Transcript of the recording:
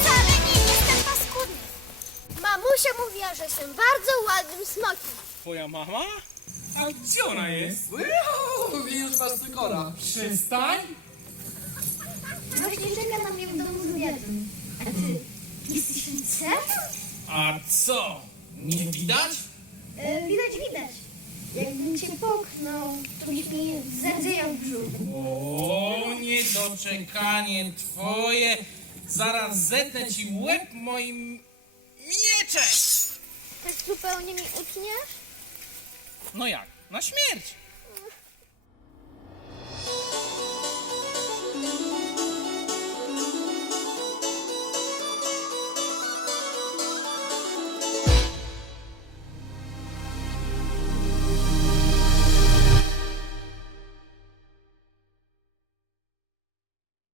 Wcale nie jestem paskudny. Mamusia mówiła, że jestem bardzo ładnym smokiem. Twoja mama? A gdzie ona jest? Uuu, widzisz was tykora. Przystań? Właśnie czeka na mnie w domu z obiadu. A ty jesteś liceum? A co? Nie widać? E, widać, widać. Jakbym cię poknął, to byś mi zadzieją brzuch. O, niedoczekanie twoje! Zaraz zetnę ci łeb moim mieczem! Tak zupełnie mi utniesz? No jak? Na śmierć!